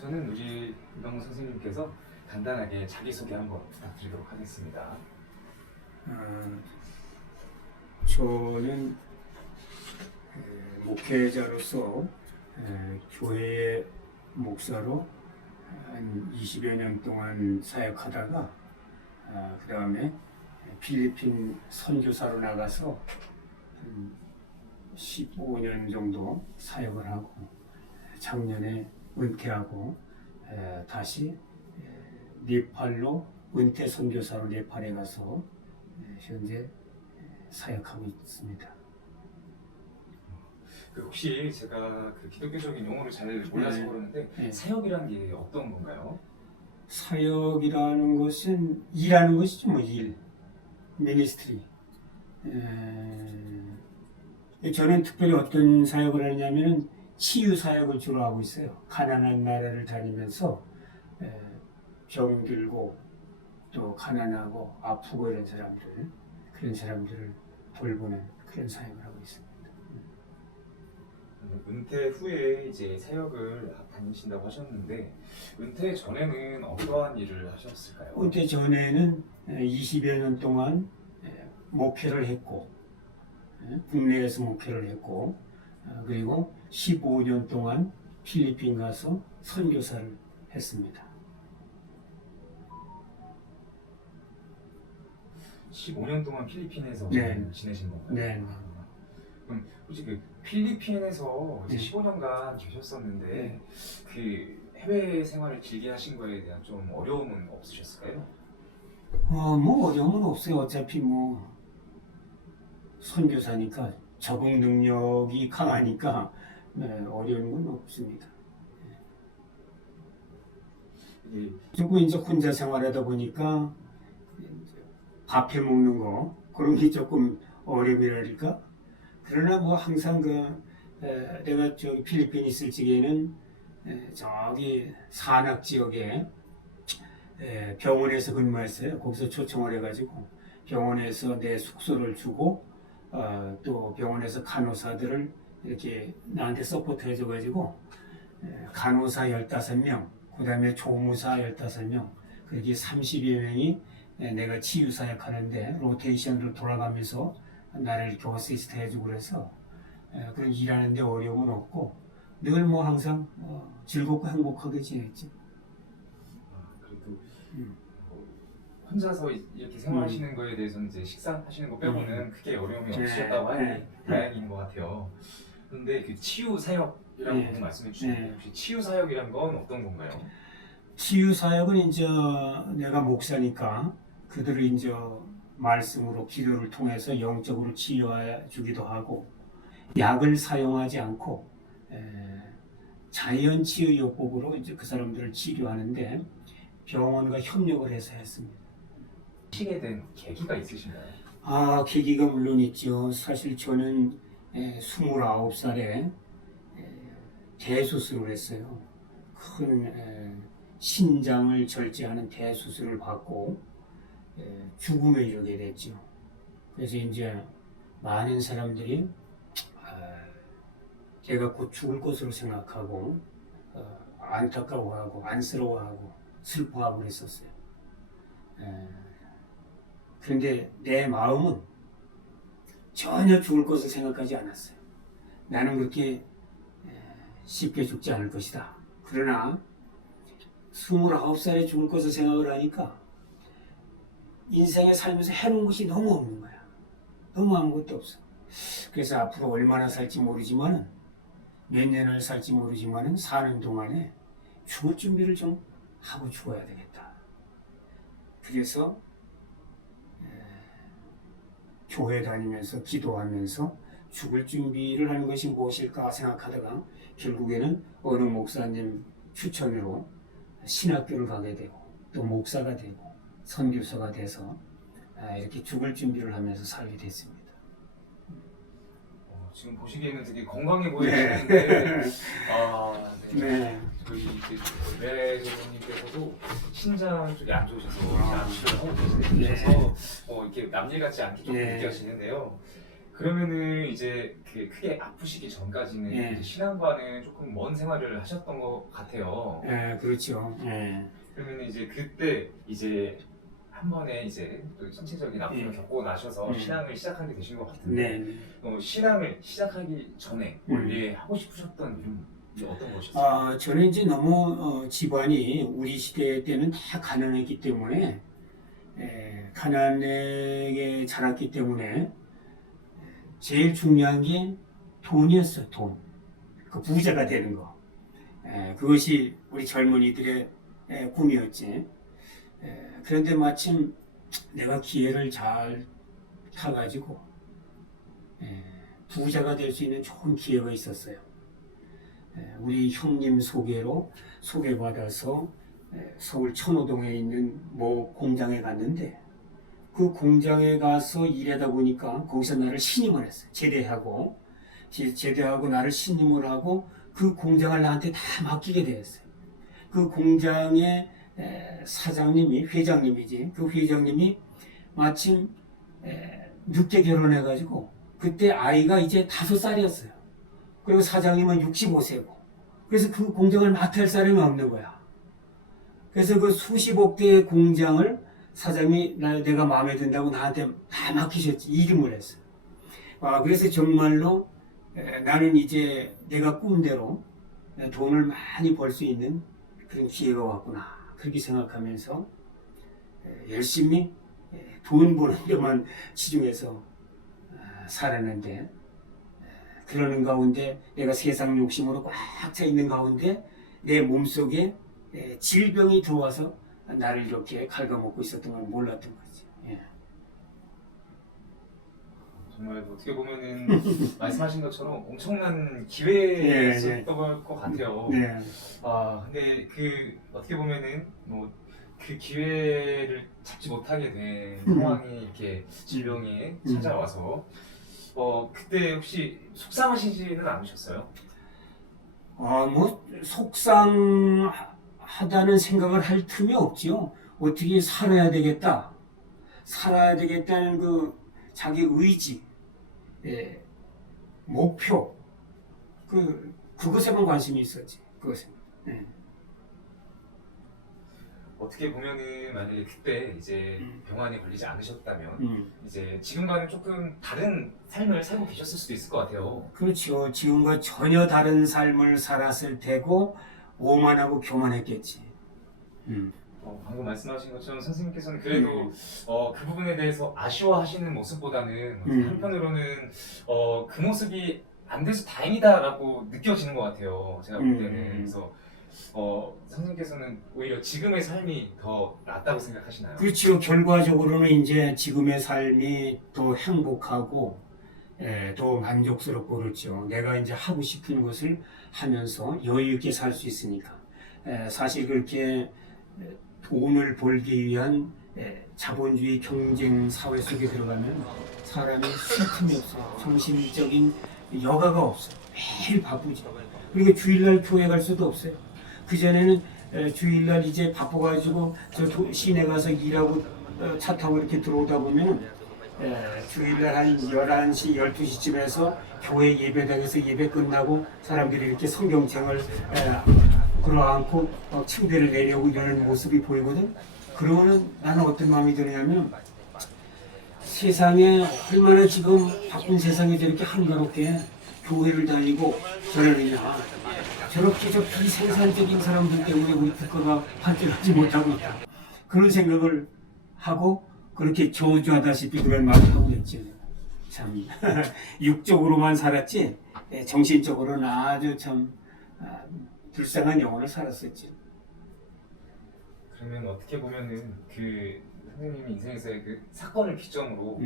저는 우리 이병 선생님께서 간단하게 자기소개 한번 부탁드리도록 하겠습니다. 저는 목회자로서 교회의 목사로 한 20여 년 동안 사역하다가 그 다음에 필리핀 선교사로 나가서 한 15년 정도 사역을 하고 작년에 은퇴하고 다시 네팔로 은퇴 선교사로 네팔에 가서 현재 사역하고 있습니다. 혹시 제가 그 기독교적인 용어를 잘 몰라서 그러는데 사역이란 게 어떤 건가요? 사역이라는 것은 일하는 것이죠, 뭐 일, 미니스트리. 저는 특별히 어떤 사역을 하냐면은 치유 사역을 주로 하고 있어요. 가난한 나라를 다니면서 병들고 또 가난하고 아프고 이런 사람들, 그런 사람들을 돌보는 그런 사역을 하고 있습니다. 은퇴 후에 이제 사역을 다니신다고 하셨는데 은퇴 전에는 어떠한 일을 하셨을까요? 은퇴 전에는 20여 년 동안 목회를 했고 국내에서 목회를 했고 그리고 15년 동안 필리핀 가서 선교사를 했습니다. 15년 동안 필리핀에서 지내신 건가요? 네. 그럼 혹시 그 필리핀에서 이제 15년간 계셨었는데 그 해외 생활을 길게 하신 거에 대한 좀 어려움은 없으셨을까요? 뭐 어려움은 없어요. 어차피 뭐 선교사니까 적응 능력이 강하니까 어려운 건 없습니다. 그리고 이제 혼자 생활하다 보니까 밥해 먹는 거 그런 게 조금 어려움이랄까. 그러나 뭐 항상 내가 저기 필리핀 있을 적에는 저기 산악 지역에 병원에서 근무했어요. 거기서 초청을 해가지고 병원에서 내 숙소를 주고 또 병원에서 간호사들을 이렇게 나한테 서포트 해줘가지고 간호사 15명, 그 다음에 조무사 15명, 그렇게 30여 명이 내가 치유사역 하는데 로테이션으로 돌아가면서 나를 이렇게 어시스트 해주고 그래서 그런 일하는데 어려움은 없고 늘 뭐 항상 즐겁고 행복하게 지냈지. 그래도 혼자서 이렇게 생활하시는 거에 대해서는 이제 식사하시는 거 빼고는 크게 어려움이 없으셨다고 하니 다행인 것 같아요. 그런데 그 치유 사역이라고 말씀해 주셨는데 혹시 치유 사역이란 건 어떤 건가요? 치유 사역은 이제 내가 목사니까 그들을 이제 말씀으로 기도를 통해서 영적으로 치유해 주기도 하고 약을 사용하지 않고 자연 치유요법으로 이제 그 사람들을 치료하는데 병원과 협력을 해서 했습니다. 하시게 된 계기가 있으신가요? 계기가 물론 있죠. 사실 저는 29살에 대수술을 했어요. 큰 신장을 절제하는 대수술을 받고 죽음에 이르게 됐죠. 그래서 이제 많은 사람들이 제가 곧 죽을 것으로 생각하고 안타까워하고 안쓰러워하고 슬퍼하고 그랬었어요. 그런데 내 마음은 전혀 죽을 것을 생각하지 않았어요. 나는 그렇게 쉽게 죽지 않을 것이다. 그러나 29살에 죽을 것을 생각을 하니까 인생에 살면서 해놓은 것이 너무 없는 거야. 너무 아무것도 없어. 그래서 앞으로 얼마나 살지 모르지만은 몇 년을 살지 모르지만은 사는 동안에 죽을 준비를 좀 하고 죽어야 되겠다. 그래서 교회 다니면서 기도하면서 죽을 준비를 하는 것이 무엇일까 생각하다가 결국에는 어느 목사님 추천으로 신학교를 가게 되고 또 목사가 되고 선교사가 돼서 이렇게 죽을 준비를 하면서 살게 됐습니다. 지금 보시기에는 되게 건강해 보이시는데 저희 이제 외조님께서도 신장 쪽이 안 좋으셔서 암치료를 하고 계셔서 이렇게 남일 같지 않게 좀 느껴지는데요. 그러면은 이제 그 크게 아프시기 전까지는 예. 이제 신앙과는 조금 먼 생활을 하셨던 것 같아요. 그렇죠. 예. 그러면 이제 그때 이제 한 번에 이제 또 신체적인 아픔을 예. 겪고 나셔서 음. 신앙을 시작하게 되신 것 같은데 네. 신앙을 시작하기 전에 원래 하고 싶으셨던 일은 어떤 것이었어요? 저는 이제 너무 집안이 우리 시대 때는 다 가난했기 때문에 가난하게 자랐기 때문에 제일 중요한 게 돈이었어, 돈. 그 부자가 되는 거. 그것이 우리 젊은이들의 꿈이었지. 그런데 마침 내가 기회를 잘 타가지고 부자가 될 수 있는 좋은 기회가 있었어요. 우리 형님 소개받아서 서울 천호동에 있는 모 공장에 갔는데 그 공장에 가서 일하다 보니까 거기서 나를 신임을 했어요. 제대하고 나를 신임을 하고 그 공장을 나한테 다 맡기게 되었어요. 그 공장의 사장님이 회장님이지. 그 회장님이 마침 늦게 결혼해가지고 그때 아이가 이제 5살이었어요. 그리고 사장님은 65세고. 그래서 그 공장을 맡을 사람이 없는 거야. 그래서 그 수십억 대의 공장을 사장님이 내가 마음에 든다고 나한테 다 맡기셨지. 이름을 했어. 그래서 정말로 나는 이제 내가 꿈대로 돈을 많이 벌 수 있는 그런 기회가 왔구나. 그렇게 생각하면서 열심히 돈 버는 데만 치중해서 살았는데 그러는 가운데 내가 세상 욕심으로 꽉 차 있는 가운데 내 몸속에 질병이 들어와서 나를 이렇게 갉아먹고 있었던 걸 몰랐던 거지. 정말 어떻게 보면은 말씀하신 것처럼 엄청난 기회였던 것 같아요. 네. 근데 그 어떻게 보면은 뭐 그 기회를 잡지 못하게 된 상황이 이렇게 질병이 찾아와서 그때 혹시 속상하시지는 않으셨어요? 뭐 속상하다는 생각을 할 틈이 없지요. 어떻게 살아야 되겠다는 그 자기 의지, 목표, 그것에만 관심이 있었지. 그것에. 어떻게 보면은 만약에 그때 이제 병환에 걸리지 않으셨다면 이제 지금과는 조금 다른 삶을 살고 계셨을 수도 있을 것 같아요. 그렇죠. 지금과 전혀 다른 삶을 살았을 테고 오만하고 교만했겠지. 방금 말씀하신 것처럼 선생님께서는 그래도 그 부분에 대해서 아쉬워하시는 모습보다는 한편으로는 그 모습이 안 돼서 다행이다라고 느껴지는 것 같아요. 제가 볼 때는. 그래서 선생님께서는 오히려 지금의 삶이 더 낫다고 생각하시나요? 그렇죠. 결과적으로는 이제 지금의 삶이 더 행복하고 더 만족스럽고 그렇죠. 내가 이제 하고 싶은 것을 하면서 여유 있게 살 수 있으니까. 사실 그렇게 돈을 벌기 위한 자본주의 경쟁 사회 속에 들어가면 사람이 쉴 틈이 없어요. 정신적인 여가가 없어요. 매일 바쁘죠. 그리고 주일날 교회 갈 수도 없어요. 그전에는 주일날 이제 바빠가지고 시내 가서 일하고 차 타고 이렇게 들어오다 보면 주일날 한 11시, 12시쯤에서 교회 예배당에서 예배 끝나고 사람들이 이렇게 성경책을 끌어안고 침대를 내려오고 이러는 모습이 보이거든. 그러면 나는 어떤 마음이 드냐면 세상에 얼마나 지금 바쁜 세상에 저렇게 한가롭게 교회를 다니고 저러느냐. 저렇게 저 비생산적인 사람들 때문에 우리 국가가 발전하지 못하고 있다. 그런 생각을 하고 그렇게 저주하다시피 그런 말을 하고 있지. 참 육적으로만 살았지 정신적으로는 아주 참 불쌍한 영혼을 살았었지. 그러면 어떻게 보면은 그 선생님 인생에서의 그 사건을 기점으로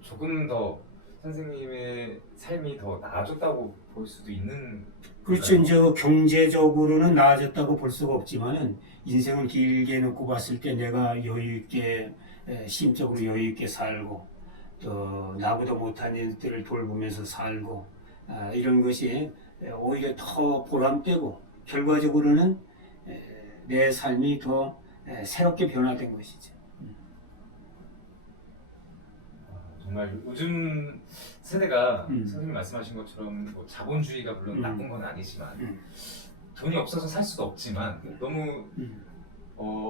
조금 더 선생님의 삶이 더 나아졌다고 볼 수도 있는. 그렇죠. 이제 경제적으로는 나아졌다고 볼 수가 없지만은 인생을 길게 놓고 봤을 때 내가 여유 있게 심적으로 여유 있게 살고 또 나보다 못한 일들을 돌보면서 살고 이런 것이 오히려 더 보람되고 결과적으로는 내 삶이 더 새롭게 변화된 것이죠. 정말 요즘 세대가 음. 선생님 말씀하신 것처럼 뭐 자본주의가 물론 음. 나쁜 건 아니지만 음. 돈이 없어서 살 수도 없지만 너무 음.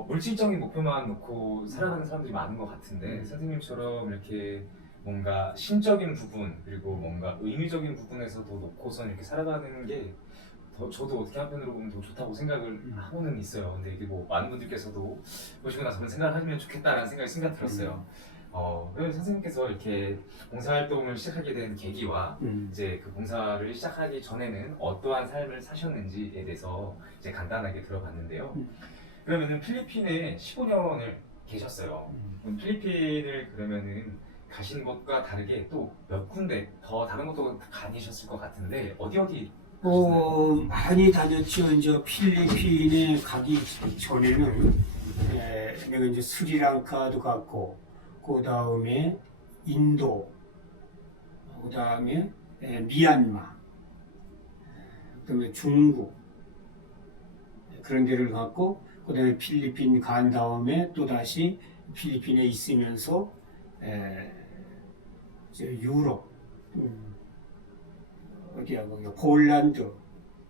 물질적인 목표만 놓고 살아가는 사람들이 많은 것 같은데 음. 선생님처럼 이렇게 뭔가 신적인 부분 그리고 뭔가 의미적인 부분에서도 놓고선 이렇게 살아가는 게 저도 어떻게 한편으로 보면 더 좋다고 생각을 하고는 있어요. 근데 이게 뭐 많은 분들께서도 보시고 나서 그런 생각을 하시면 좋겠다라는 생각이 순간 들었어요. 왜 선생님께서 이렇게 봉사활동을 시작하게 된 계기와 이제 그 봉사를 시작하기 전에는 어떠한 삶을 사셨는지에 대해서 이제 간단하게 들어봤는데요. 그러면은 필리핀에 15년을 계셨어요. 그럼 필리핀을 그러면은 가신 곳과 다르게 또 몇 군데 더 다른 곳도 다니셨을 것 같은데 어디 많이 다녔죠. 이제 필리핀에 가기 전에는 내가 이제 스리랑카도 갔고, 그 다음에 인도, 그 다음에 미얀마, 그다음에 중국 그런 데를 갔고, 그 다음에 필리핀 간 다음에 또 다시 필리핀에 있으면서 이제 유럽, 어디야 거기 폴란드,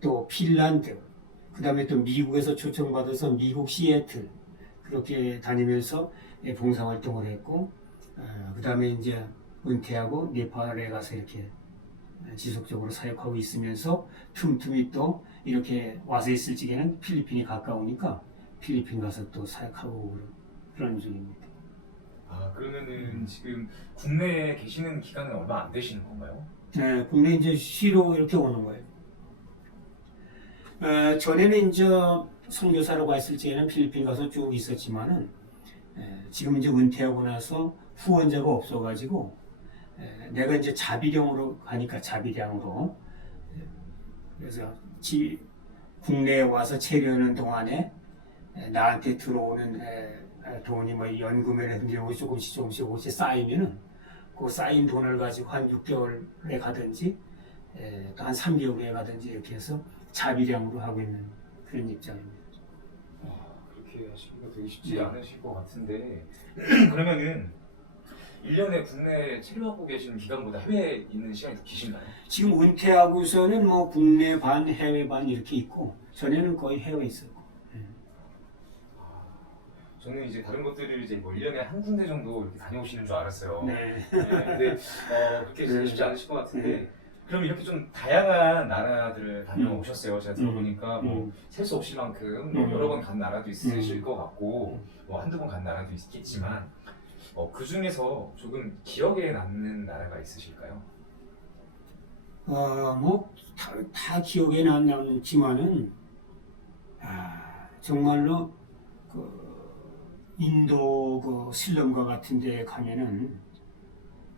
또 핀란드, 그 다음에 또 미국에서 초청받아서 미국 시애틀 그렇게 다니면서 봉사활동을 했고, 그 다음에 이제 은퇴하고 네팔에 가서 이렇게 지속적으로 사역하고 있으면서 틈틈이 또 이렇게 와서 있을 적에는 필리핀이 가까우니까 필리핀 가서 또 사역하고 그런 중입니다. 그러면은 지금 국내에 계시는 기간은 얼마 안 되시는 건가요? 네, 국내 이제 쉬러 이렇게 오는 거예요. 전에는 이제 선교사로 갔을 때는 필리핀 가서 쭉 있었지만은 지금 이제 은퇴하고 나서 후원자가 없어가지고 내가 이제 자비령으로 가니까 자비령으로 그래서 국내에 와서 체류하는 동안에 나한테 들어오는 돈이 뭐 연금이라든지 조금씩 쌓이면은 그 쌓인 돈을 가지고 한 6개월에 가든지 또 한 3개월에 가든지 이렇게 해서 자비량으로 하고 있는 그런 입장입니다. 그렇게 하시기가 되게 쉽지 않으실 것 같은데 그러면은 1년에 국내에 체류하고 계신 기간보다 해외에 있는 시간이 더 기신가요? 지금 은퇴하고서는 뭐 국내 반 해외 반 이렇게 있고 전에는 거의 해외에 있었고. 저는 이제 다른 것들을 이제 뭐 1년에 한 군데 정도 이렇게 다녀오시는 줄 알았어요. 네. 근데 그렇게 쉽지 않으실 것 같은데 그럼 이렇게 좀 다양한 나라들을 다녀오셨어요. 제가 들어보니까 뭐 셀 수 없을 만큼 뭐 여러 번 간 나라도 있으실 것 같고 뭐 한두 번 간 나라도 있겠지만 그 중에서 조금 기억에 남는 나라가 있으실까요? 뭐 다 기억에 남지만은 정말로 그 인도 그 슬럼과 같은 데 가면은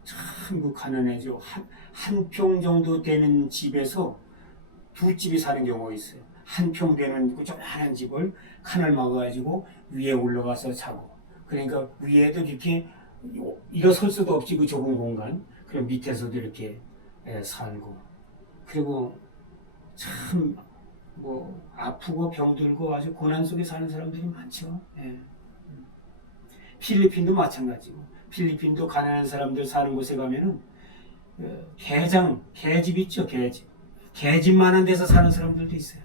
참 그 가난해져. 한 평 정도 되는 집에서 두 집이 사는 경우가 있어요. 한 평 되는 그 조그만한 집을 칸을 막아가지고 위에 올라가서 자고, 그러니까 위에도 이렇게 일어설 수도 없이 그 좁은 공간, 그리고 밑에서도 이렇게 살고, 그리고 참 뭐 아프고 병들고 아주 고난 속에 사는 사람들이 많죠. 필리핀도 마찬가지고, 필리핀도 가난한 사람들 사는 곳에 가면은 개집 있죠, 개집만한 데서 사는 사람들도 있어요.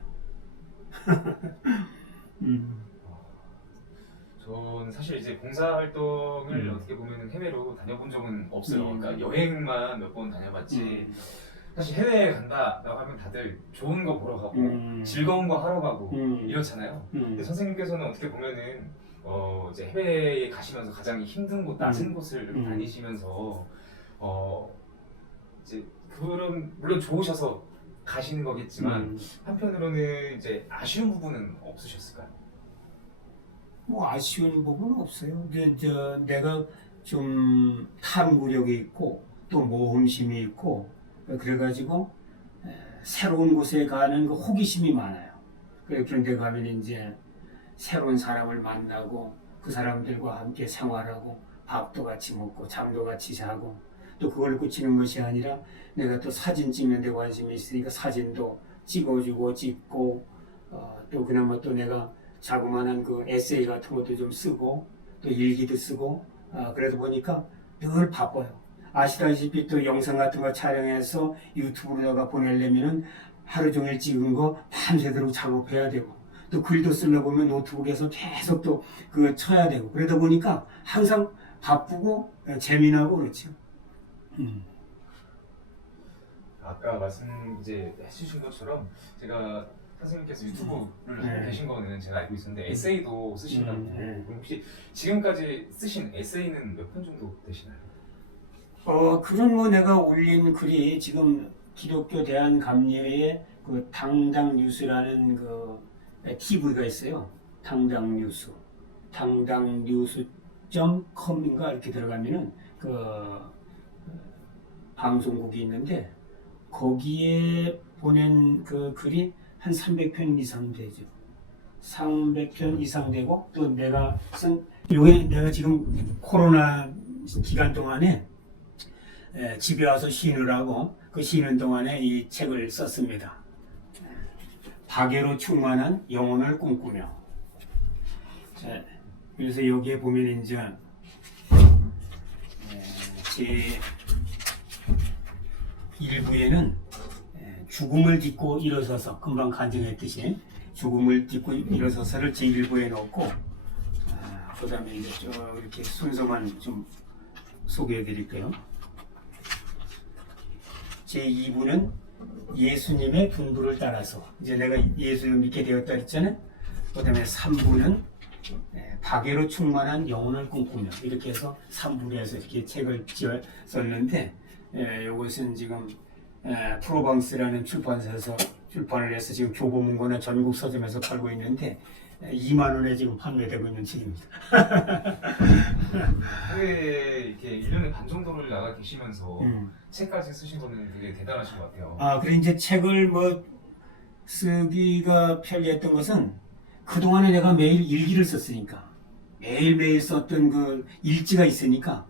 저는 사실 이제 봉사활동을 어떻게 보면 해외로 다녀본 적은 없어요. 그러니까 여행만 몇 번 다녀봤지. 사실 해외에 간다라고 하면 다들 좋은 거 보러 가고 즐거운 거 하러 가고 이렇잖아요. 근데 선생님께서는 어떻게 보면은 이제 해외에 가시면서 가장 힘든 곳, 낮은 곳을 이렇게 다니시면서 이제 그런 물론 좋으셔서 가시는 거겠지만 한편으로는 이제 아쉬운 부분은 없으셨을까요? 뭐 아쉬운 부분은 없어요. 내가 좀 탐구력이 있고 또 모험심이 있고 그래가지고 새로운 곳에 가는 그 호기심이 많아요. 그런 데 가면 이제 새로운 사람을 만나고 그 사람들과 함께 생활하고 밥도 같이 먹고 잠도 같이 자고, 또 그걸 그치는 것이 아니라 내가 또 사진 찍는 데 관심이 있으니까 사진도 찍어주고 찍고 또 그나마 또 내가 자그마한 그 에세이 같은 것도 좀 쓰고 또 일기도 쓰고 그러다 보니까 늘 바빠요. 아시다시피 또 영상 같은 거 촬영해서 유튜브로다가 보내려면은 하루 종일 찍은 거 밤새도록 작업해야 되고 또 글도 쓰려고 보면 노트북에서 계속 또 그거 쳐야 되고 그러다 보니까 항상 바쁘고 재미나고 그렇죠. 아까 말씀 이제 해주신 것처럼 제가 선생님께서 유튜브를 하고 계신 거는 제가 알고 있었는데 에세이도 쓰신다고. 그럼 혹시 지금까지 쓰신 에세이는 몇 편 정도 되시나요? 그런 뭐 내가 올린 글이 지금 기독교 대한감리회에 그 당당 뉴스라는 그 TV가 있어요. 당당 뉴스. 당당뉴스.com인가 이렇게 들어가면은 그 방송국이 있는데 거기에 보낸 그 글이 한 300편 이상 되죠. 300편 이상 되고 또 내가 쓴 요게 내가 지금 코로나 기간 동안에 집에 와서 쉬느라고 그 쉬는 동안에 이 책을 썼습니다. 박애로 충만한 영혼을 꿈꾸며. 그래서 여기에 보면 이제 제 1부에는 죽음을 딛고 일어서서 금방 간증했듯이 죽음을 딛고 일어서서를 제 1부에 넣고 그 다음에 이제 이렇게 순서만 좀 소개해 드릴게요. 제 2부는 예수님의 분부를 따라서 이제 내가 예수를 믿게 되었다 했잖아요. 그 다음에 3부는 박애로 충만한 영혼을 꿈꾸며 이렇게 해서 3부로 해서 이렇게 책을 썼는데 이것은 지금 프로방스라는 출판사에서 출판을 해서 지금 교보문고나 전국 서점에서 팔고 있는데 2만 원에 지금 판매되고 있는 책입니다. 해외에 이렇게 1년에 반 정도를 나가 계시면서 책까지 쓰신 거는 되게 대단하신 것 같아요. 그래 이제 책을 뭐 쓰기가 편리했던 것은 그동안에 내가 매일 일기를 썼으니까 매일매일 썼던 그 일지가 있으니까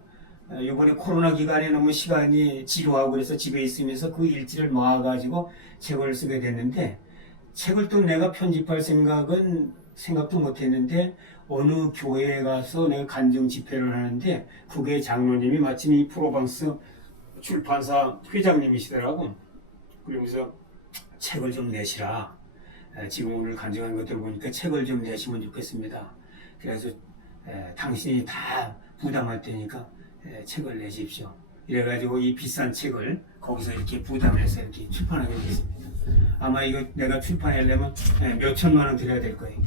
이번에 코로나 기간에 너무 시간이 지루하고 그래서 집에 있으면서 그 일지를 모아가지고 책을 쓰게 됐는데 책을 또 내가 편집할 생각도 못했는데 어느 교회에 가서 내가 간증 집회를 하는데 그게 장로님이 마침 이 프로방스 출판사 회장님이시더라고. 그러면서 책을 좀 내시라. 지금 오늘 간증한 것들 보니까 책을 좀 내시면 좋겠습니다. 그래서 당신이 다 부담할 테니까 책을 내십시오. 이래가지고 이 비싼 책을 거기서 이렇게 부담해서 이렇게 출판하게 됐습니다. 아마 이거 내가 출판하려면 몇 천만 원 들여야 될 거예요.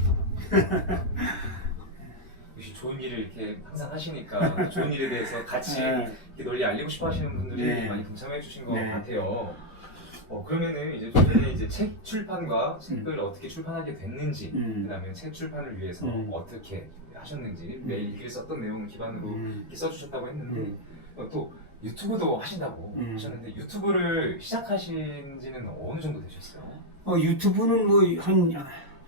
역시 좋은 일을 이렇게 항상 하시니까 좋은 일에 대해서 같이 이렇게 널리 알리고 싶어 하시는 분들이 많이 동참해 주신 것 같아요. 그러면은 이제 좀 전에 이제 책 출판과 책을 어떻게 출판하게 됐는지, 그다음에 책 출판을 위해서 어떻게 하셨는지, 매일 일기를 썼던 내용을 기반으로 이렇게 써주셨다고 했는데 또 유튜브도 하신다고 하셨는데 유튜브를 시작하신 지는 어느 정도 되셨어요? 유튜브는 뭐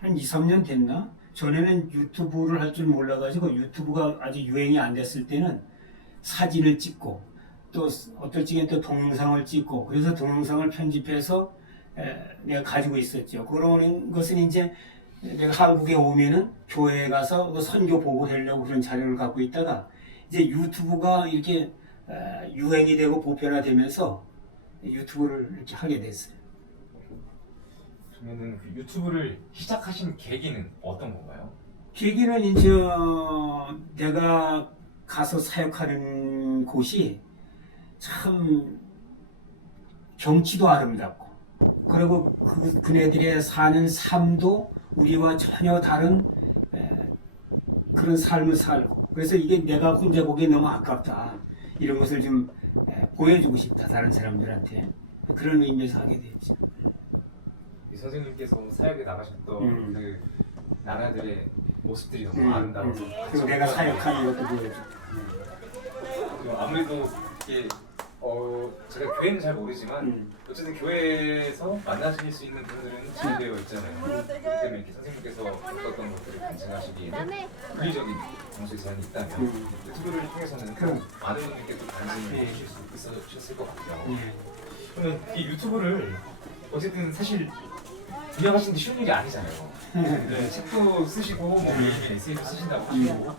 한 2, 3년 됐나? 전에는 유튜브를 할 줄 몰라가지고 유튜브가 아직 유행이 안 됐을 때는 사진을 찍고 또 어떨 적엔 또 동영상을 찍고 그래서 동영상을 편집해서 내가 가지고 있었죠. 그런 것은 이제 내가 한국에 오면은 교회에 가서 그 선교 보고하려고 그런 자료를 갖고 있다가 이제 유튜브가 이렇게 유행이 되고 보편화되면서 유튜브를 이렇게 하게 됐어요. 그러면은 그 유튜브를 시작하신 계기는 어떤 건가요? 계기는 이제 내가 가서 사역하는 곳이 참 경치도 아름답고 그리고 그네들의 사는 삶도 우리와 전혀 다른 그런 삶을 살고 그래서 이게 내가 혼자 보기에 너무 아깝다 이런 것을 좀 보여주고 싶다 다른 사람들한테 그런 의미에서 하게 됐죠. 선생님께서 사역에 나가셨던 그 나라들의 모습들이 너무 아름다워서 그리고 내가 사역하는 것도 보여주고 아무래도 이게 제가 교회는 잘 모르지만 어쨌든 교회에서 만나실 수 있는 분들은 지정되어 있잖아요. 그렇기 때문에 이렇게 선생님께서 어떤 것들을 간증하시기에는 물리적인 장소에 제한이 있다면 유튜브를 통해서는 많은 분들께 또 간증을 해주실 수 있으셨을 것 같아요. 그러면 이 유튜브를 어쨌든 사실 운영하시는 게 쉬운 일이 아니잖아요. 책도 쓰시고 뭐 매일매일 에세이도 쓰신다고 하시고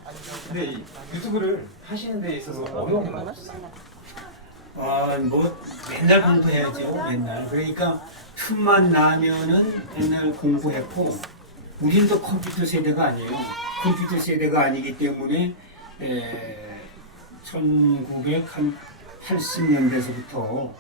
근데 이 유튜브를 하시는 데 있어서 어려운 건 없었어요? 뭐 맨날 공부해야죠. 맨날. 그러니까 틈만 나면은 맨날 공부했고, 우리는 또 컴퓨터 세대가 아니에요. 컴퓨터 세대가 아니기 때문에 1980년대서부터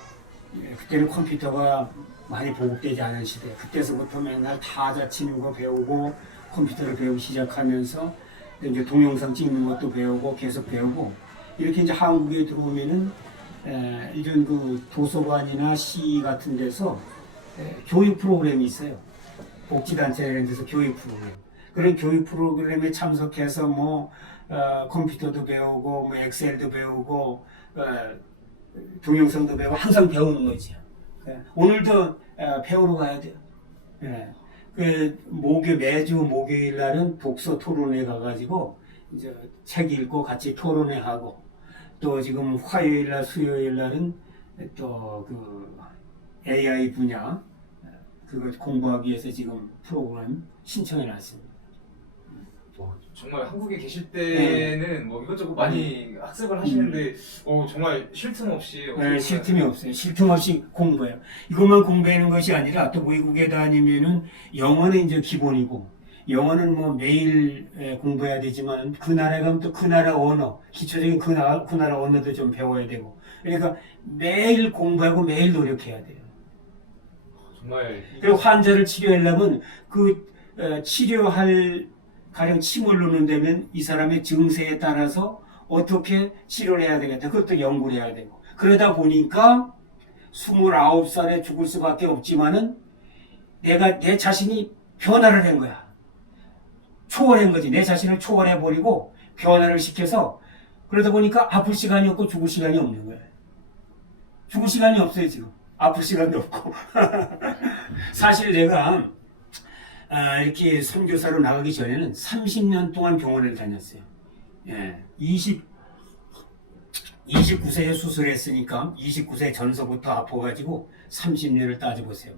그때는 컴퓨터가 많이 보급되지 않은 시대. 그때서부터 맨날 타자 치는 거 배우고 컴퓨터를 배우기 시작하면서 이제 동영상 찍는 것도 배우고 계속 배우고 이렇게 이제 한국에 들어오면은 이런 그 도서관이나 시 같은 데서 교육 프로그램이 있어요. 복지단체 이런 데서 교육 프로그램. 그런 교육 프로그램에 참석해서 뭐 컴퓨터도 배우고 뭐 엑셀도 배우고 동영상도 배우고 항상 배우는 거죠. 오늘도 배우러 가야 돼요. 매주 목요일 날은 독서 토론회 가가지고 이제 책 읽고 같이 토론회 하고 또 지금 화요일 날 수요일 날은 또 그 AI 분야 그걸 공부하기 위해서 지금 프로그램 신청해 놨습니다. 정말 한국에 계실 때는 뭐 이것저것 많이 학습을 하시는데 정말 쉴 틈 없이 쉴 틈이 없어요. 쉴 틈 없이 공부해요. 이것만 공부하는 것이 아니라 또 외국에 다니면은 영어는 이제 기본이고 영어는 뭐 매일 공부해야 되지만 그 나라에 가면 또 그 나라 언어, 기초적인 그 나라 언어도 좀 배워야 되고 그러니까 매일 공부하고 매일 노력해야 돼요. 정말 그리고 환자를 치료하려면 그 치료할 가령 침을 놓는 데면 이 사람의 증세에 따라서 어떻게 치료를 해야 되겠다. 그것도 연구를 해야 되고. 그러다 보니까 29살에 죽을 수밖에 없지만은 내 자신이 변화를 한 거야. 초월한 거지. 내 자신을 초월해버리고 변화를 시켜서 그러다 보니까 아플 시간이 없고 죽을 시간이 없는 거야. 죽을 시간이 없어요, 지금. 아플 시간도 없고. 사실 내가 이렇게 선교사로 나가기 전에는 30년 동안 병원을 다녔어요. 29세에 수술했으니까 29세 전서부터 아파가지고 30년을 따져보세요.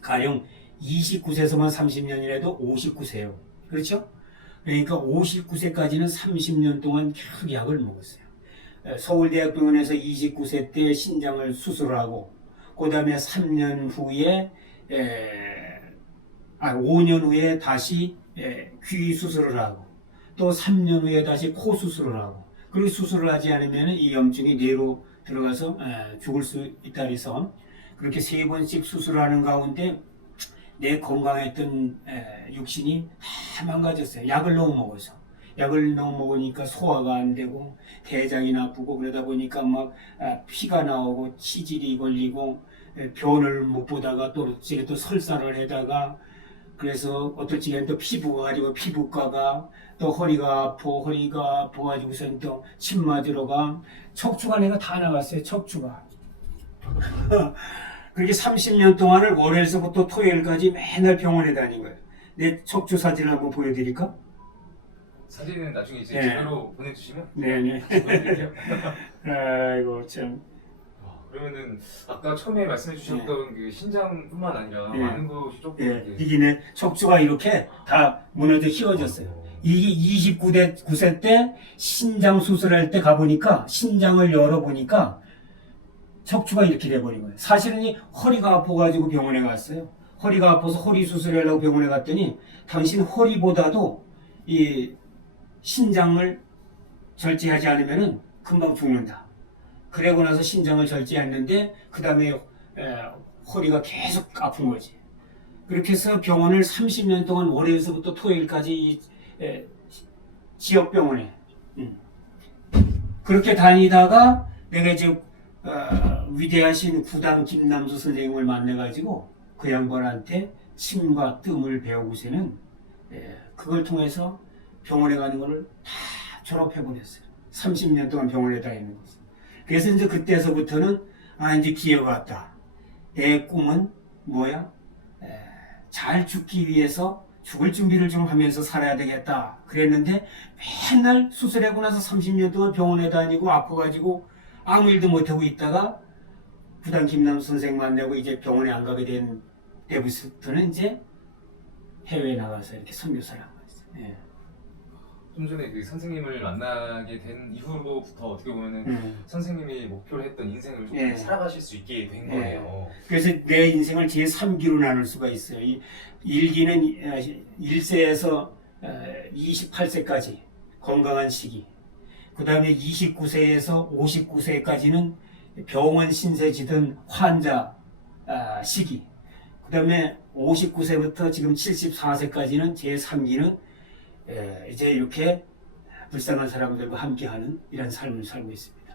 가령 29세에서만 30년이라도 59세예요. 그렇죠? 그러니까 59세까지는 30년 동안 계속 약을 먹었어요. 서울대학병원에서 29세 때 신장을 수술하고 그 다음에 3년 후에 5년 후에 다시 귀 수술을 하고 또 3년 후에 다시 코 수술을 하고 그리고 수술을 하지 않으면 이 염증이 뇌로 들어가서 죽을 수 있다 해서 그렇게 3번씩 수술하는 가운데 내 건강했던 육신이 다 망가졌어요. 약을 너무 먹어서. 약을 너무 먹으니까 소화가 안 되고 대장이 나쁘고 그러다 보니까 막 피가 나오고 치질이 걸리고 변을 못 보다가 또 설사를 해다가 그래서 어떨 적엔 또 피부가 가지고 피부과가 또 허리가 아파가지고선 또 침 맞으러 가 척추가 내가 다 나갔어요. 척추가. 그렇게 30년 동안을 월요일서부터 토요일까지 맨날 병원에 다닌 거예요. 내 척추 사진을 한번 보여드릴까? 사진은 나중에 이제 네. 제대로 보내주시면 네네. 보여드릴게요. 아이고 참. 그러면은 아까 처음에 말씀해주셨던 그 신장뿐만 아니라 네. 많은 것이 조금 이게 내 척추가 이렇게 다 무너져 휘어졌어요. 이게 29세 때 신장 수술할 때 가보니까 신장을 열어보니까 척추가 이렇게 돼버린 거예요. 사실은 이 허리가 아파가지고 병원에 갔어요. 허리가 아파서 허리 수술하려고 병원에 갔더니 당신 허리보다도 이 신장을 절제하지 않으면 금방 죽는다. 그러고 나서 신장을 절제했는데 그 다음에 허리가 계속 아픈 거지. 그렇게 해서 병원을 30년 동안 월요일서부터 토요일까지 지역병원에 그렇게 다니다가 내가 이제 위대하신 구당 김남수 선생님을 만나가지고 그 양반한테 침과 뜸을 배우고서는 그걸 통해서 병원에 가는 거를 다 졸업해버렸어요. 30년 동안 병원에 다니는 거죠. 그래서 이제 그때서부터는 이제 기회가 왔다. 내 꿈은 뭐야? 잘 죽기 위해서 죽을 준비를 좀 하면서 살아야 되겠다. 그랬는데 맨날 수술하고 나서 30년 동안 병원에 다니고 아파가지고 아무 일도 못하고 있다가 부당 김남수 선생 만나고 이제 병원에 안 가게 된 때부터는 이제 해외에 나가서 이렇게 선교사를 하고 있어요. 좀 전에 그 선생님을 만나게 된 이후로부터 어떻게 보면은 선생님이 목표로 했던 인생을 조금 예. 살아가실 수 있게 된 예. 거네요. 그래서 내 인생을 제3기로 나눌 수가 있어요. 이 1기는 1세에서 28세까지 건강한 시기, 그 다음에 29세에서 59세까지는 병원 신세지던 환자 시기, 그 다음에 59세부터 지금 74세까지는 제3기는 이제 이렇게 불쌍한 사람들과 함께하는 이런 삶을 살고 있습니다.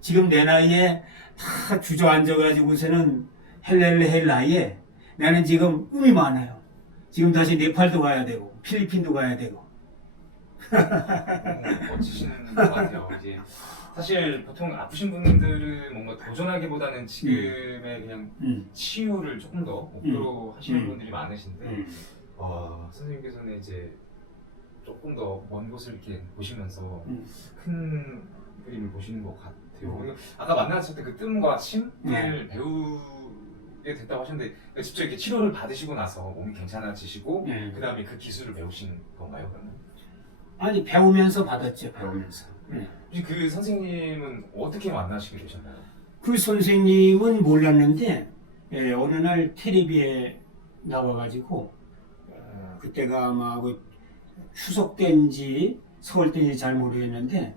지금 내 나이에 다 주저앉아가지고서는 헬렐레 나이에 나는 지금 꿈이 많아요. 지금 다시 네팔도 가야 되고 필리핀도 가야 되고. 멋지시는 것 같아요. 이제 사실 보통 아프신 분들은 뭔가 도전하기보다는 지금의 그냥 치유를 조금 더 목표로 하시는 분들이 많으신데 선생님께서는 이제 조금 더 먼 곳을 이렇게 보시면서 큰 그림을 보시는 것 같아요. 그리고 아까 만나셨을 때 그 뜸과 쉼을 배우게 됐다고 하셨는데 직접 이렇게 치료를 받으시고 나서 몸이 괜찮아지시고 그 다음에 그 기술을 배우신 건가요, 그러면? 아니, 배우면서 받았죠. 배우면서. 혹시 그 선생님은 어떻게 만나시게 되셨나요? 그 선생님은 몰랐는데 어느 날 텔레비에 나와가지고 그때가 아마 그 추석 때인지 설 때인지 잘 모르겠는데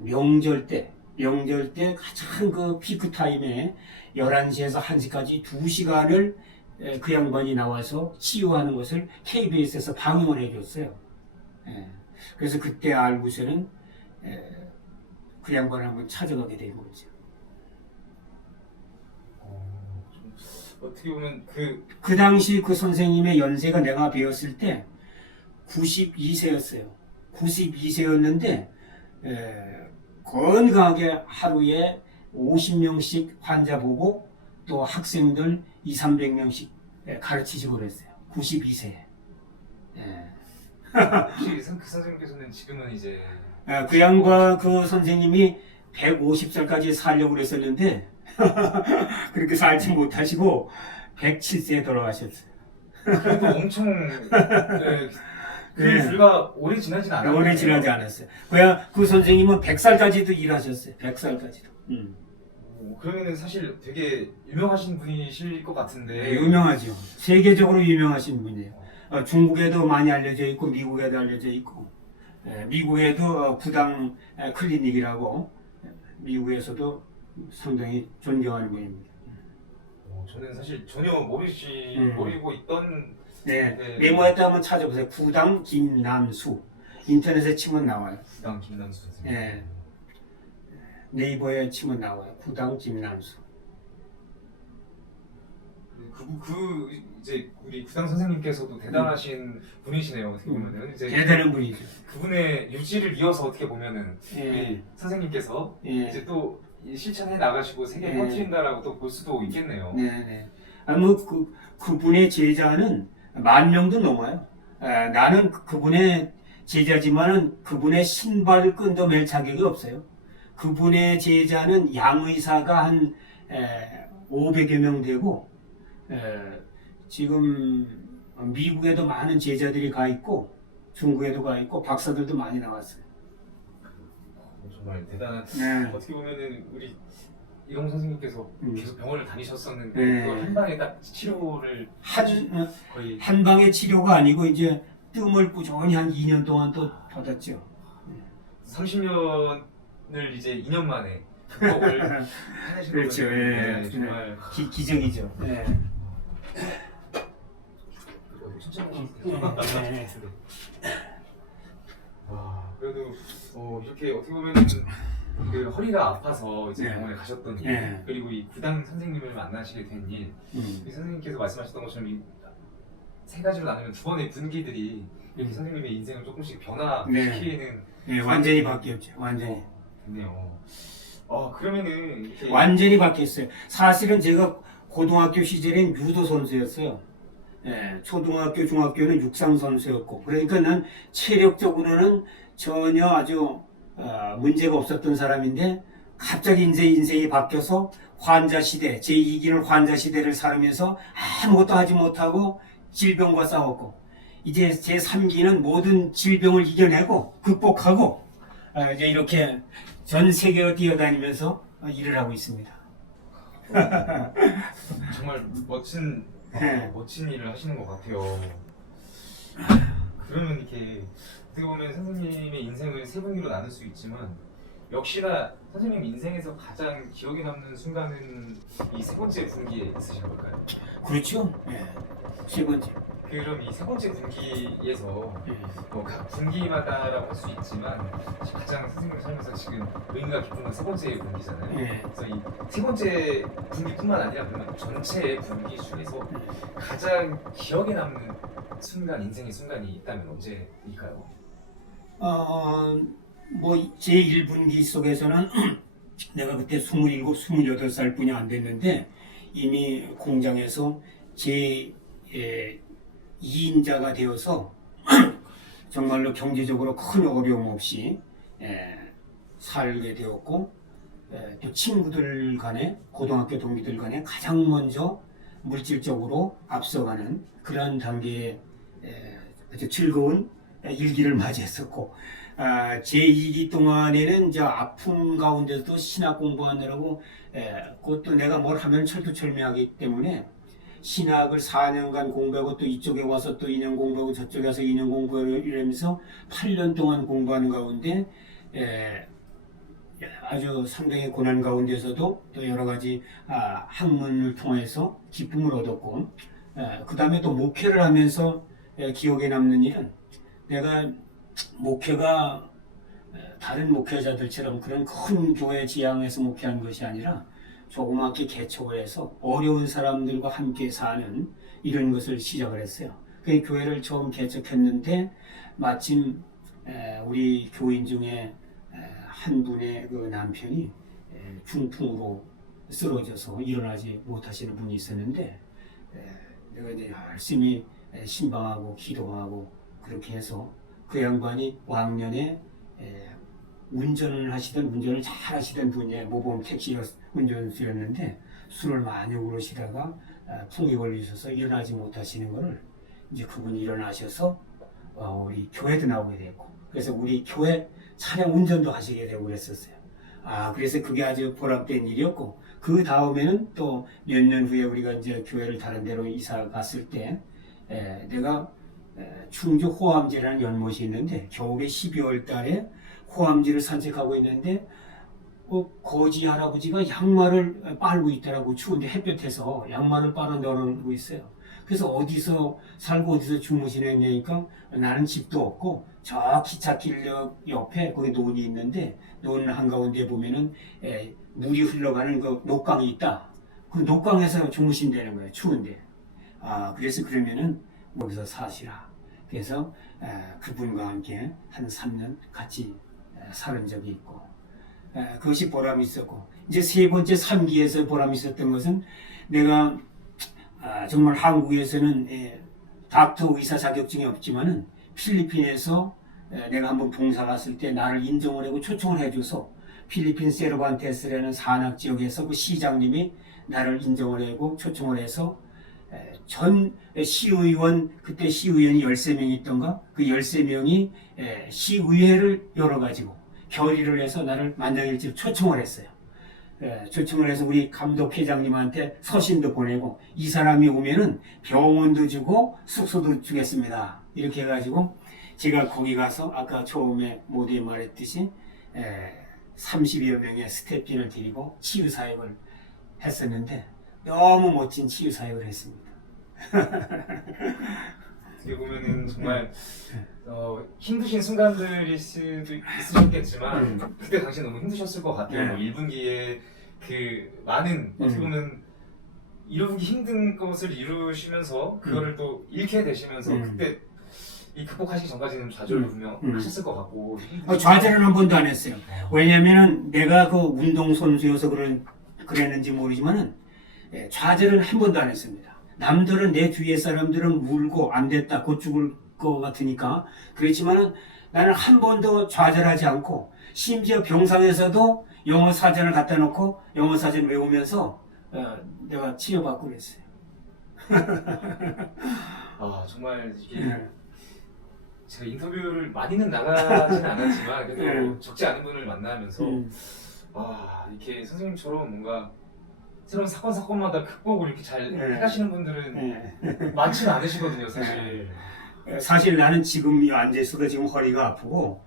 명절 때 가장 그 피크 타임에 11시에서 1시까지 2시간을 그 양반이 나와서 치유하는 것을 KBS에서 방영을 해줬어요. 그래서 그때 알고서는 그 양반을 한번 찾아가게 된 거죠. 어떻게 보면 그 당시 그 선생님의 연세가 내가 배웠을 때 92세였어요. 92세였는데 건강하게 하루에 50명씩 환자 보고 또 학생들 200~300명씩 가르치시고 그랬어요. 92세. 혹시 그 선생님께서는 지금은 이제 그 양반 그 선생님이 150살까지 살려고 그랬었는데 그렇게 살지 못하시고 107세에 돌아가셨어요. 그래도 엄청 불과 오래 지나진 않았어요. 오래 지나지 않았어요. 그 선생님은 100살까지도 일하셨어요. 100살까지도. 그러면은 사실 되게 유명하신 분이실 것 같은데. 유명하죠. 세계적으로 유명하신 분이에요. 중국에도 많이 알려져 있고 미국에도 알려져 있고 미국에도 구당 클리닉이라고 미국에서도 상당히 존경하는 분입니다. 저는 사실 전혀 모르고 있던. 네, 메모했다 한번 찾아보세요. 구당 김남수. 인터넷에 치면 나와요. 구당 김남수 선생님. 네. 네이버에 치면 나와요. 구당 김남수. 이제 우리 구당 선생님께서도 대단하신 분이시네요. 어떻게 보면은 이제 대단한 분이죠. 그분의 유지를 이어서 어떻게 보면은 우리 선생님께서 이제 또 실천해 나가시고 세계에 퍼뜨린다라고 또 볼 수도 있겠네요. 네. 그분의 제자는 10,000명도 넘어요. 나는 그분의 제자지만은 그분의 신발끈도 맬 자격이 없어요. 그분의 제자는 양의사가 한 500여 명 되고 지금 미국에도 많은 제자들이 가 있고 중국에도 가 있고 박사들도 많이 나왔어요. 정말 대단한. 어떻게 보면은 우리 이동 선생님께서 계속 병원을 다니셨었는데 그걸 한 방에 딱 치료를 거의 한 방의 치료가 아니고 이제 뜸을 꾸준히 한 2년 동안 또 받았죠. 30년을 이제 2년 만에 극복을 해내신 그렇죠. 거거든요. 정말 기적이죠. 천천히 하시죠. 그래도 이렇게 어떻게 보면은 그 허리가 아파서 이제 병원에 가셨던 일, 그리고 이 구당 선생님을 만나시게 된 일, 이 선생님께서 말씀하셨던 것처럼 이 세 가지로 나누면 두 번의 분기들이 이렇게 선생님의 인생을 조금씩 변화시키는 완전히 바뀌었죠. 완전히. 됐네요. 그러면은 이렇게 완전히 바뀌었어요. 사실은 제가 고등학교 시절엔 유도 선수였어요. 초등학교, 중학교는 육상 선수였고, 그러니까 난 체력적으로는 전혀 아주 문제가 없었던 사람인데 갑자기 이제 인생이 바뀌어서 환자 시대, 제2기는 환자 시대를 살면서 아무것도 하지 못하고 질병과 싸웠고 이제 제 3기는 모든 질병을 이겨내고 극복하고 이제 이렇게 전 세계로 뛰어다니면서 일을 하고 있습니다. 정말 멋진 네. 멋진 일을 하시는 것 같아요. 그러면 이렇게 어떻게 보면 선생님의 인생을 세 분기로 나눌 수 있지만 역시나 선생님 인생에서 가장 기억에 남는 순간은 이 세 번째 분기에 있으신 걸까요? 그렇죠? 예. 세 번째. 그럼 이 세 번째 분기에서 예. 각 분기마다라고 할 수 있지만 가장 선생님 살면서 지금 의미가 깊은 건 세 번째 분기잖아요. 예. 그래서 이 세 번째 분기뿐만 아니라 그러면 전체의 분기 중에서 가장 기억에 남는 순간, 인생의 순간이 있다면 언제일까요? 뭐 제1분기 속에서는 내가 그때 27, 28살 뿐이 안 됐는데 이미 공장에서 제 2인자가 되어서 정말로 경제적으로 큰 어려움 없이 살게 되었고 또 친구들 간에 고등학교 동기들 간에 가장 먼저 물질적으로 앞서가는 그런 단계에 아주 즐거운 일기를 맞이했었고 제2기 동안에는 이제 아픔 가운데서도 신학 공부하느라고 그것도 내가 뭘 하면 철두철미하기 때문에 신학을 4년간 공부하고 또 이쪽에 와서 또 2년 공부하고 저쪽에 와서 2년 공부하고 이러면서 8년 동안 공부하는 가운데 아주 상당히 고난 가운데서도 또 여러 가지 학문을 통해서 기쁨을 얻었고 그 다음에 또 목회를 하면서 기억에 남는 일은 내가 목회가 다른 목회자들처럼 그런 큰 교회 지향에서 목회한 것이 아니라 조그맣게 개척을 해서 어려운 사람들과 함께 사는 이런 것을 시작을 했어요. 그 교회를 처음 개척했는데 마침 우리 교인 중에 한 분의 그 남편이 중풍으로 쓰러져서 일어나지 못하시는 분이 있었는데 내가 이제 열심히 신방하고 기도하고 그렇게 해서 그 양반이 왕년에 운전을 잘 하시던 분이에요. 모범 택시 운전수였는데 술을 많이 그러시다가 풍이 걸리셔서 일어나지 못하시는 거를 이제 그분이 일어나셔서 우리 교회도 나오게 됐고 그래서 우리 교회 차량 운전도 하시게 되고 그랬었어요. 그래서 그게 아주 보람된 일이었고 그 다음에는 또 몇 년 후에 우리가 이제 교회를 다른 데로 이사 갔을 때 내가 충주 호암지라는 연못이 있는데 겨울에 12월 달에 호암지를 산책하고 있는데 거지 할아버지가 양말을 빨고 있더라고. 추운데 햇볕에서 양말을 빨아 널어놓고 있어요. 그래서 어디서 살고 어디서 주무시느냐니까 나는 집도 없고 저 기찻길 옆에 거기 논이 있는데 논 한가운데 보면은 물이 흘러가는 그 녹강이 있다. 그 녹강에서 주무신다는 거예요. 추운데. 그래서 그러면은 거기서 사시라. 그래서 그분과 함께 한 3년 같이 살은 적이 있고 그것이 보람이 있었고 이제 세 번째 3기에서 보람이 있었던 것은 내가 정말 한국에서는 닥터 의사 자격증이 없지만은 필리핀에서 내가 한번 봉사 갔을 때 나를 인정을 하고 초청을 해줘서 필리핀 세르반테스라는 산악 지역에서 그 시장님이 나를 인정을 하고 초청을 해서 전 시의원 그때 시의원이 13명이 있던가 그 13명이 시의회를 열어가지고 결의를 해서 나를 만장일치로 초청을 했어요. 초청을 해서 우리 감독 회장님한테 서신도 보내고 이 사람이 오면은 병원도 주고 숙소도 주겠습니다. 이렇게 해가지고 제가 거기 가서 아까 처음에 모두에 말했듯이 30여 명의 스태프진을 데리고 치유사역을 했었는데 너무 멋진 치유사역을 했습니다. 어떻게 보면은 정말 힘드신 순간들일 수도 있으셨겠지만 그때 당시 너무 힘드셨을 것 같아요. 뭐 1분기에 그 많은 어떻게 보면 이루기 힘든 것을 이루시면서 그거를 또 잃게 되시면서 그때 이 극복하시기 전까지는 좌절을 분명 하셨을 것 같고 좌절은 한 번도 안 했어요. 왜냐면은 내가 그 운동선수여서 그랬는지 모르지만은 좌절은 한 번도 안 했습니다. 남들은 내 주위의 사람들은 울고 안 됐다 곧 죽을 것 같으니까 그렇지만은 나는 한 번도 좌절하지 않고 심지어 병상에서도 영어 사전을 갖다 놓고 영어 사전 외우면서 내가 치료받고 그랬어요. 정말 이게 제가 인터뷰를 많이는 나가진 않았지만 그래도 네. 적지 않은 분을 만나면서 이렇게 선생님처럼 뭔가 새로운 사건마다 극복을 이렇게 잘 네. 해가시는 분들은 네. 많지는 않으시거든요, 사실. 사실 나는 지금 앉아 있어도 지금 허리가 아프고,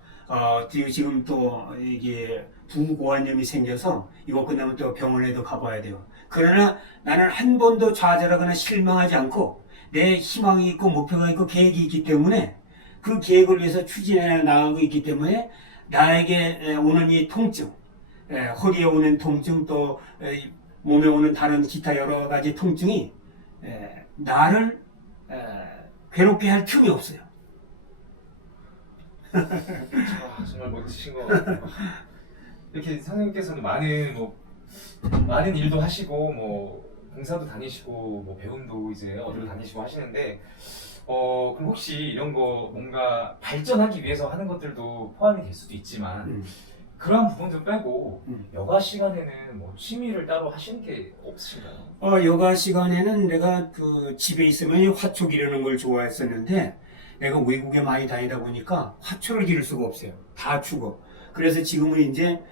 지금 또 이게 부고환염이 생겨서 이거 끝나면 또 병원에도 가봐야 돼요. 그러나 나는 한 번도 좌절하거나 실망하지 않고 내 희망이 있고 목표가 있고 계획이 있기 때문에 그 계획을 위해서 추진해 나가고 있기 때문에 나에게 오는 이 통증, 허리에 오는 통증 또 몸에 오는 다른 기타 여러 가지 통증이 나를 괴롭게 할 틈이 없어요. 정말 멋지신 것 같아요. 이렇게 선생님께서는 많은 일도 하시고 봉사도 다니시고 배움도 이제 어디로 다니시고 하시는데 그럼 혹시 이런 거 뭔가 발전하기 위해서 하는 것들도 포함이 될 수도 있지만 그러한 부분들 빼고 여가 시간에는 취미를 따로 하시는 게 없으신가요? 여가 시간에는 내가 그 집에 있으면 화초 기르는 걸 좋아했었는데 내가 외국에 많이 다니다 보니까 화초를 기를 수가 없어요. 다 죽어. 그래서 지금은 이제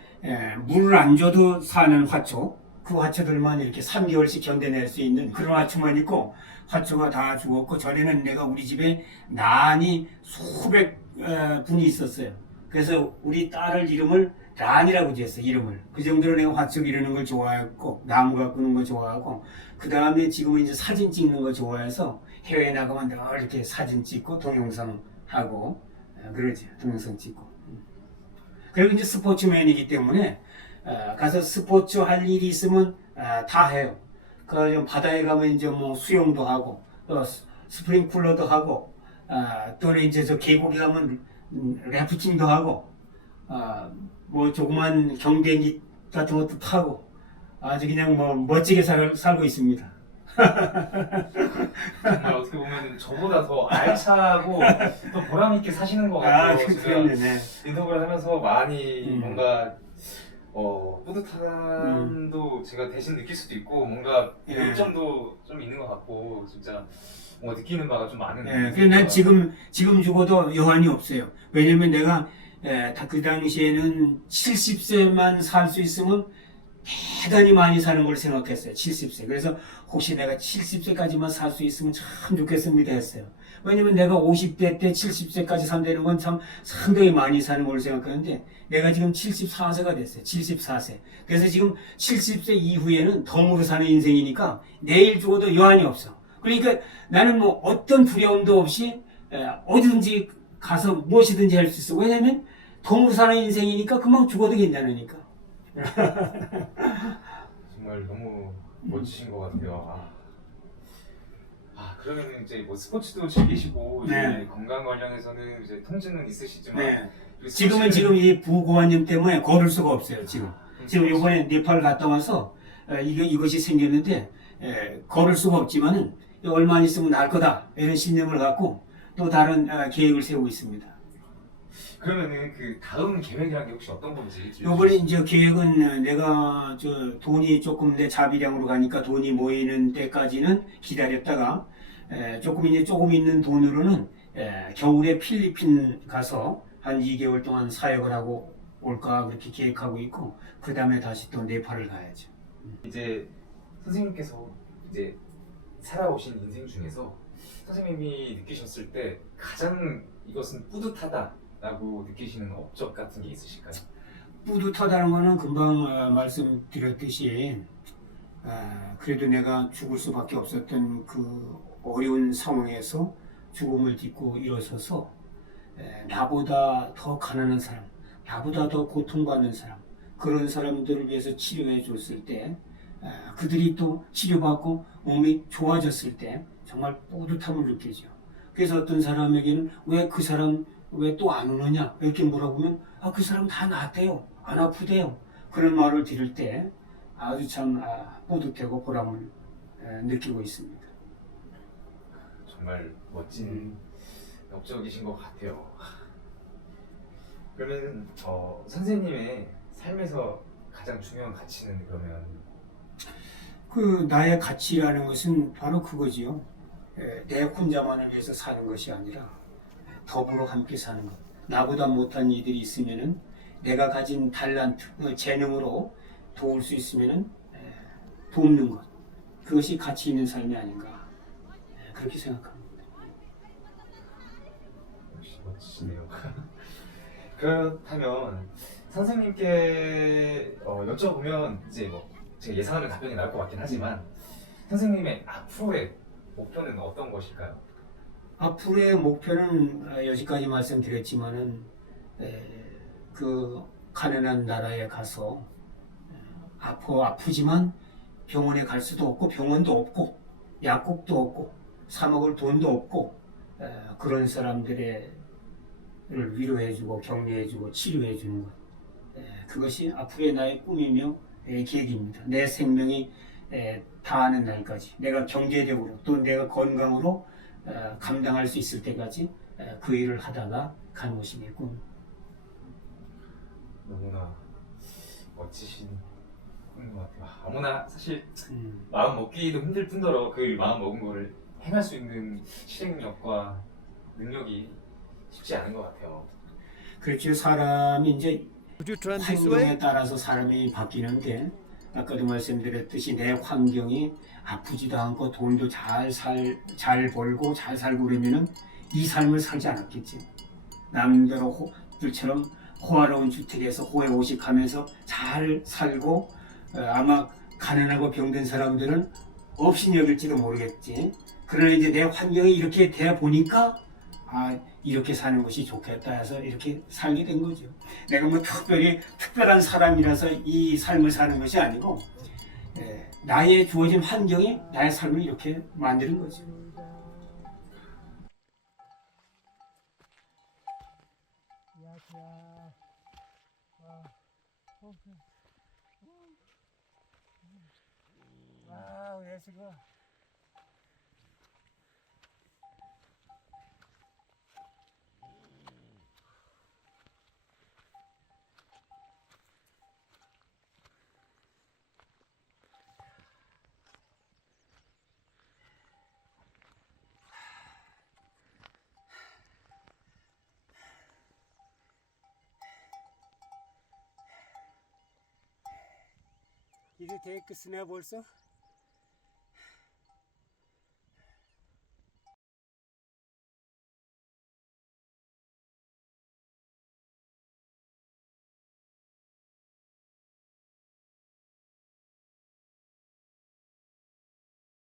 물을 안 줘도 사는 화초, 그 화초들만 이렇게 3개월씩 견뎌낼 수 있는 그런 화초만 있고 화초가 다 죽었고 전에는 내가 우리 집에 난이 수백 분이 있었어요. 그래서 우리 딸을 이름을 란이라고 지었어요. 이름을. 그 정도로 내가 화초 기르는 걸 좋아했고 나무 가꾸는 거 좋아하고 그 다음에 지금은 이제 사진 찍는 거 좋아해서 해외에 나가면 늘 이렇게 사진 찍고 동영상 하고 그러지. 동영상 찍고. 그리고 이제 스포츠맨이기 때문에 가서 스포츠 할 일이 있으면 다 해요. 그 바다에 가면 이제 수영도 하고 또 스프링쿨러도 하고 또는 이제 저 계곡에 가면 래프팅도 하고 조그만 경비행기 같은 것도 타고 아주 그냥 멋지게 살고 있습니다. 정말 어떻게 보면 저보다 더 알차고 또 보람 있게 사시는 것 같아요. 그럼요. 네. 인터뷰를 하면서 많이 뭔가 음. 뿌듯함도 제가 대신 느낄 수도 있고 뭔가 예. 배울 점도 좀 있는 것 같고 진짜 뭔가 느끼는 바가 좀 많은. 그래서 난 지금 죽어도 여한이 없어요. 왜냐면 내가 그 당시에는 70세만 살 수 있으면 대단히 많이 사는 걸 생각했어요. 70세. 그래서 혹시 내가 70세까지만 살 수 있으면 참 좋겠습니다 했어요. 왜냐면 내가 50대 때 70세까지 산다는 건 참 상당히 많이 사는 걸 생각하는데 내가 지금 74세가 됐어요. 74세. 그래서 지금 70세 이후에는 덤으로 사는 인생이니까 내일 죽어도 여한이 없어. 그러니까 나는 어떤 두려움도 없이 어디든지 가서 무엇이든지 할 수 있어. 왜냐면 덤으로 사는 인생이니까 금방 죽어도 괜찮으니까. 정말 너무 멋지신 것 같아요. 그러면 이제 스포츠도 즐기시고 네. 이제 건강 관련해서는 이제 통증은 있으시지만 네. 그 지금 이 부고환염 때문에 걸을 수가 없어요. 지금 이번에 네팔 갔다 와서 이것이 생겼는데 걸을 수가 없지만은 얼마 안 있으면 날 거다 이런 신념을 갖고 또 다른 계획을 세우고 있습니다. 그러면은 그 다음 계획이란 게 혹시 어떤 건지? 요번에 이제 계획은 내가 돈이 조금 내 자비량으로 가니까 돈이 모이는 때까지는 기다렸다가 조금 있는 돈으로는 겨울에 필리핀 가서 한 2개월 동안 사역을 하고 올까 그렇게 계획하고 있고 그 다음에 다시 또 네팔을 가야죠. 이제 선생님께서 이제 살아오신 인생 중에서 선생님이 느끼셨을 때 가장 이것은 뿌듯하다라고 느끼시는 업적 같은 게 있으실까요? 뿌듯하다는 거는 금방 말씀드렸듯이 그래도 내가 죽을 수밖에 없었던 그 어려운 상황에서 죽음을 딛고 일어서서 나보다 더 가난한 사람, 나보다 더 고통받는 사람 그런 사람들을 위해서 치료해 줬을 때 그들이 또 치료받고 몸이 좋아졌을 때 정말 뿌듯함을 느끼죠. 그래서 어떤 사람에게는 왜 그 사람 왜 또 안 오느냐 이렇게 물어보면 그 사람 다 낫대요. 안 아프대요. 그런 말을 들을 때 아주 참 뿌듯하고 보람을 느끼고 있습니다. 정말 멋진 업적이신 것 같아요. 그러면 선생님의 삶에서 가장 중요한 가치는 그러면 그 나의 가치라는 것은 바로 그거지요. 내 혼자만을 위해서 사는 것이 아니라 더불어 함께 사는 것. 나보다 못한 이들이 있으면은 내가 가진 달란트, 재능으로 도울 수 있으면은 돕는 것. 그것이 가치 있는 삶이 아닌가. 그렇게 생각합니다. 역시 멋지시네요. 그렇다면 선생님께 여쭤보면 이제 뭐 제가 예상하는 답변이 나올 것 같긴 하지만 선생님의 앞으로의 목표는 어떤 것일까요? 앞으로의 목표는 여기까지 말씀드렸지만은 그 가난한 나라에 가서 아프지만 병원에 갈 수도 없고 병원도 없고 약국도 없고 사 먹을 돈도 없고 그런 사람들의 위로해주고 격려해주고 치료해주는 것. 그것이 앞으로의 나의 꿈이며 계획입니다. 내 생명이 다하는 날까지 내가 경제적으로 또 내가 건강으로 감당할 수 있을 때까지 그 일을 하다가 가는 것이 내 꿈. 너무나 멋지신 꿈인 것 같아요. 아무나 사실 음. 마음 먹기도 힘들 뿐더러 그 마음 먹은 거를 행할 수 있는 실행력과 능력이 쉽지 않은 것 같아요. 그렇죠. 사람이 이제 Would you turn this way? 환경에 따라서 사람이 바뀌는데 아까도 말씀드렸듯이 내 환경이 아프지도 않고 돈도 잘 벌고 잘 살고 그러면은 이 삶을 살지 않았겠지. 남들처럼 호화로운 주택에서 호의호식하면서 잘 살고 아마 가난하고 병든 사람들은 업신여길지도 모르겠지. 그러나 이제 내 환경이 이렇게 돼 보니까 이렇게 사는 것이 좋겠다 해서 이렇게 살게 된 거죠. 내가 뭐 특별한 사람이라서 이 삶을 사는 것이 아니고 나의 주어진 환경이 나의 삶을 이렇게 만드는 거죠. 이제 다 끝이네 벌써?